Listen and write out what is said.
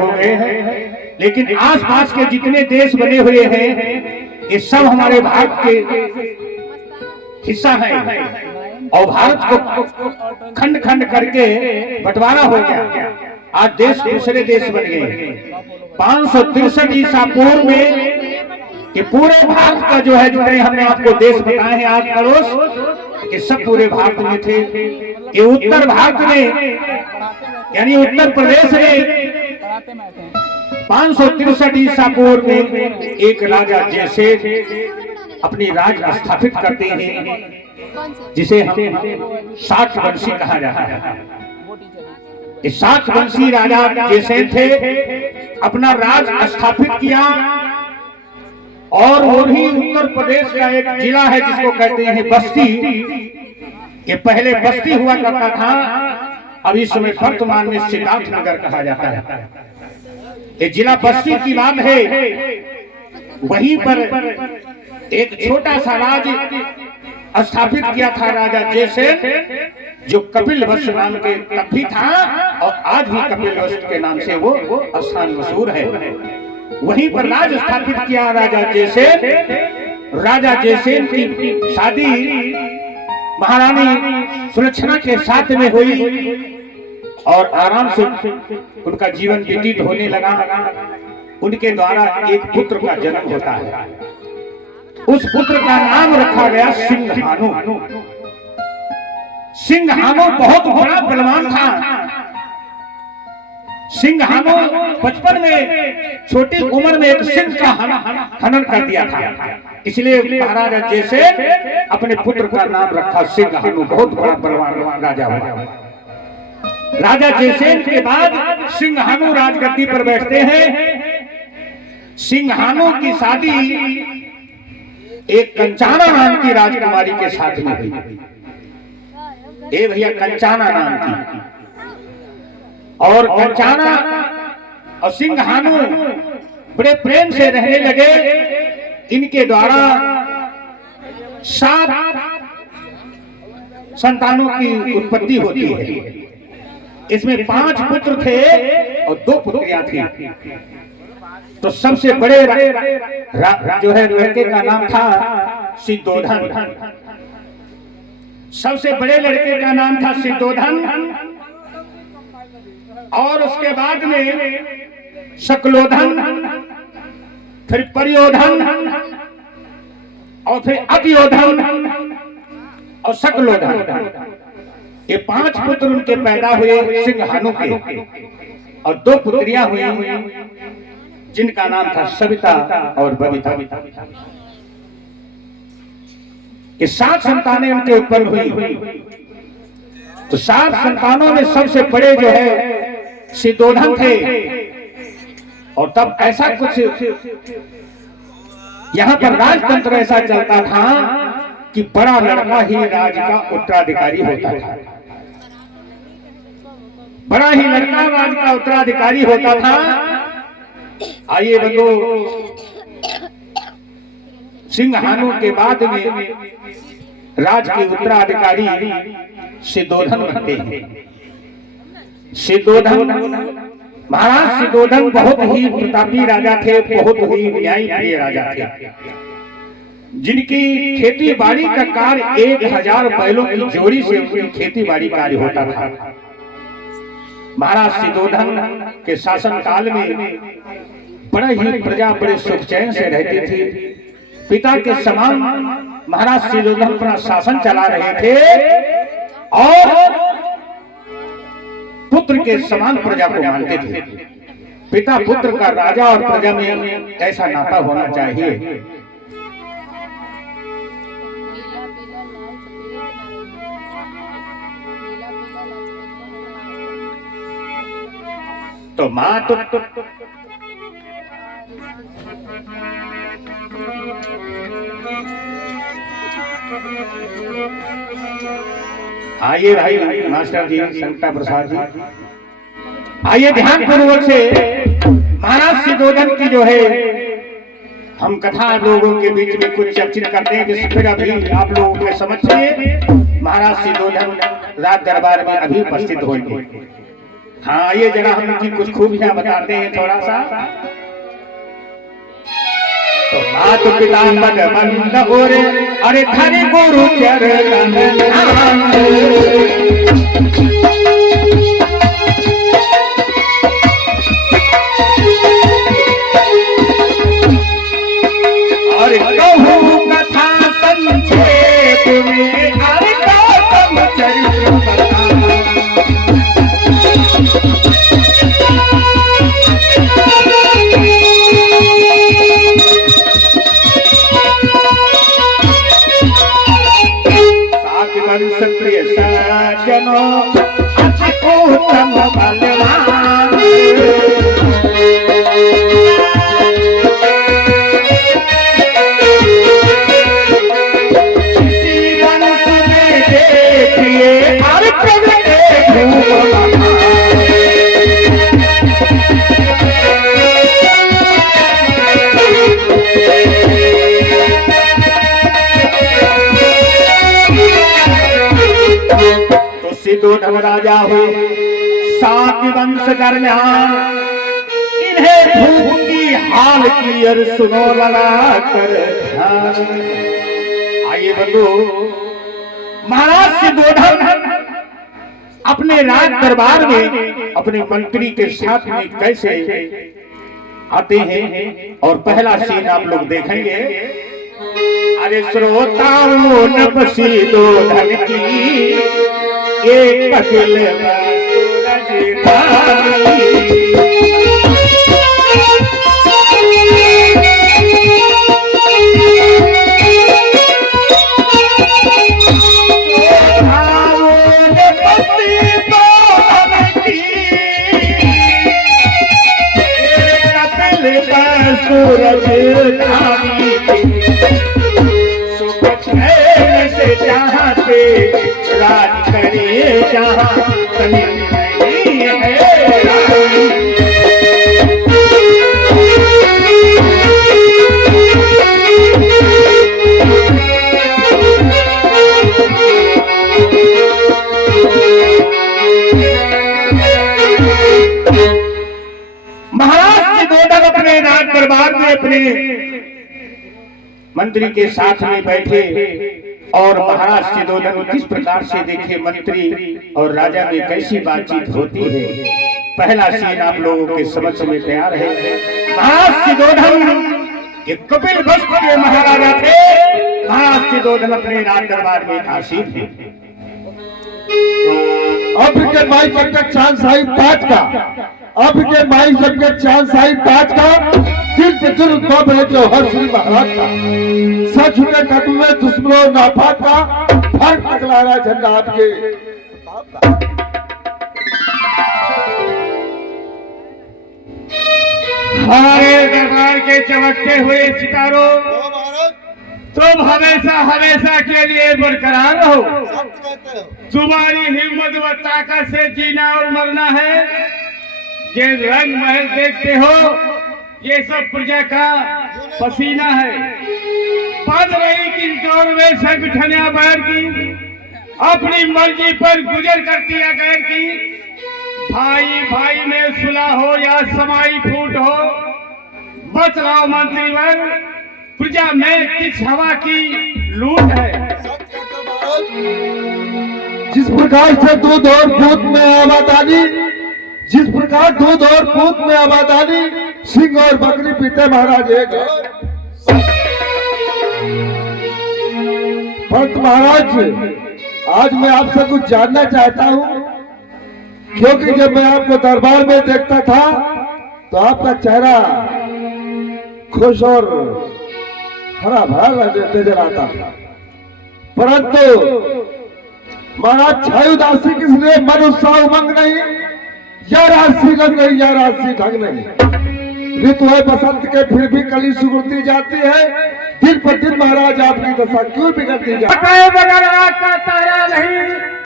हो गए हैं, लेकिन आसपास के जितने देश बने हुए हैं ये सब हमारे भारत के हिस्सा है और भारत को खंड खंड करके बंटवारा हो गया। आज देश दूसरे देश बन गए। 563 ईसा पूर्व में ये पूरे भारत का जो है, जितने हमने आपको देश बताए हैं आज पड़ोस, ये सब पूरे भारत में थे। ये उत्तर भारत में यानी उत्तर प्रदेश में 563 ईसा पूर्व में एक राजा जैसे अपनी राज स्थापित करते हैं, जिसे हम शाकवंशी कहा जाता है। शाकवंशी राजा जैसे थे, अपना राज स्थापित किया और वो भी उत्तर प्रदेश का एक जिला है जिसको कहते हैं बस्ती। ये पहले बस्ती हुआ करता था, अब इस समय वर्तमान में सिद्धार्थ नगर कहा जाता है। ये जिला बस्ती की बात है। वहीं पर एक छोटा सा राज्य स्थापित किया था राजा जैसे, जो कपिल वस्तु नाम के तब भी था और आज भी कपिल वस्तु के नाम से वो स्थान मशहूर है। वहीं पर राज स्थापित किया राजा जैसे। राजा जैसे की शादी महारानी सुलक्षणा के साथ में हुई और आराम से उनका जीवन व्यतीत होने लगा। उनके द्वारा एक पुत्र का जन्म होता है। उस पुत्र का नाम रखा गया सिंघाणु। सिंघाणु बहुत बड़ा बलवान था। सिंघाणु बचपन में छोटी उम्र में एक सिंह का हनन कर दिया था, इसलिए महाराजा जैसे अपने पुत्र का नाम रखा सिंघाणु। बहुत बड़ा बलवान राजा हुआ। राजा जयसेन के बाद सिंघाणु राजगद्दी पर बैठते हैं। सिंघाणु की शादी एक कंचाना नाम की राजकुमारी के साथ में हुई। ए भैया, कंचाना नाम की। और कंचाना और सिंघाणु बड़े प्रेम से रहने लगे। इनके द्वारा 7 संतानों की उत्पत्ति होती है। इसमें 5 पुत्र थे और 2 पुत्रियां थी। तो सबसे बड़े जो है लड़के का नाम था सिद्धोधन। सबसे बड़े लड़के का नाम था सिद्धोधन। और उसके बाद में शकलोधन, फिर परयोधन और फिर अपयोधन और शकलोधन। ये 5 पुत्र उनके पैदा हुए सिंघाणु के और 2 पुत्रियां हुई जिनका नाम था सविता और बबीता। ये 7 संतानें उनके उत्पन्न हुई। तो 7 संतानों में सबसे बड़े जो है सिद्धोधन थे। और तब ऐसा कुछ यहाँ पर राजतंत्र ऐसा चलता था कि बड़ा लड़का ही राज का उत्तराधिकारी होता था। बड़ा ही लड़का राज का उत्तराधिकारी होता था। आइए बंधु, सिंघाणु के बाद में राज के उत्तराधिकारी सिद्धोधन बनते हैं। सिद्धोधन, महाराज सिद्धोधन बहुत ही प्रतापी राजा थे, बहुत ही न्यायी प्रिय राजा थे, जिनकी खेती बाड़ी का कार्य 1000 बैलों की जोड़ी से उनकी खेती बाड़ी कार्य होता था। महाराज सिद्धोधन के शासन काल में बड़ा ही प्रजा बड़े सुख चैन से रहती थी। पिता के समान महाराज सिद्धोधन अपना शासन चला रहे थे और पुत्र के समान प्रजा को मानते थे। पिता पुत्र का, राजा और प्रजा में ऐसा नाता होना चाहिए। तो माँ तो आइए भाई मास्टर जी, शंकर प्रसाद जी, आइए ध्यान पूर्वक से महाराज सिद्धोधन की जो है हम कथा आप लोगों के बीच में कुछ चर्चित करते हैं, जिससे फिर अभी आप लोगों के समझिए महाराज सिद्धोधन राज दरबार में अभी उपस्थित होंगे। हाँ, ये जरा हम इनकी कुछ खूबियां बताते हैं थोड़ा सा। तो मात पिता पद बंद और अरे धरि गुरु चरण और कहूँ कथा संक्षेप में अरे गौतम चरित्र बता। प्रिय सज्जनों उत्तम बलवान जीवन में देखिए हर दुर्योधन राजा हुए, सात वंश दरमियान इन्हें धूप की हाल की और सुनो लगा कर ध्यान। आइए बंधु, महाराज दुर्योधन अपने राज दरबार में अपने मंत्री के साथ में कैसे आते हैं और पहला सीन आप लोग देखेंगे। अरे श्रोताओं नपसी दुर्योधन की एक कपिल सूरज से चाहते राज करे जहाँ कभी नहीं है। महाराज दुर्योधन अपने राज दरबार में अपने मंत्री के साथ में बैठे और महाराज दुर्योधन किस प्रकार से देखे मंत्री और राजा में कैसी बातचीत होती है। पहला सीन आप लोगों के समक्ष में तैयार है। महाराज दुर्योधन ये कपिल वस्तु के महाराजा थे। महाराज दुर्योधन अपने राज दरबार में आसीन थे। अब के माई सबके चांद साहिब ताज का, अब के माई सबके चांद साहिब ताज का दिल पे दिल उत्पन्न है जो हर श्री महाराज का। सच के कदम में दुश्मनों नाफा का फर्क निकला रहा झंडा आपके। हमारे दरबार के चमकते हुए सितारों, तुम हमेशा हमेशा के लिए बरकरार रहो। तुम्हारी हिम्मत व ताकत से जीना और मरना है। ये रंग महल देखते हो, ये सब प्रजा का पसीना है। बंद रही कि दौर में संगठनिया बैर की, अपनी मर्जी पर गुजर करती है गैर की। भाई भाई में सुलह हो या समाई फूट हो, बतलाओ मंत्रीवर प्रजा में किस हवा की लूट है। जिस प्रकार से दूध और पूत में आबादानी, जिस प्रकार दूध और पूत में आबादानी, सिंह और बकरी पीते महाराज एक। परंतु महाराज आज मैं आपसे कुछ जानना चाहता हूँ, क्योंकि जब मैं आपको दरबार में देखता था तो आपका चेहरा खुश और हरा भरा नजर आता था। परंतु महाराज छाई उदासी किसने मन उत्साह उमंग नहीं, या राशि लग नहीं, या राशि ढंग नहीं। ऋतु है बसंत के फिर भी कली सुगुरती जाती है। दिन पर दिन महाराज आपकी दशा क्यों बिगड़ती जाती है। बगैर आग का तारा नहीं,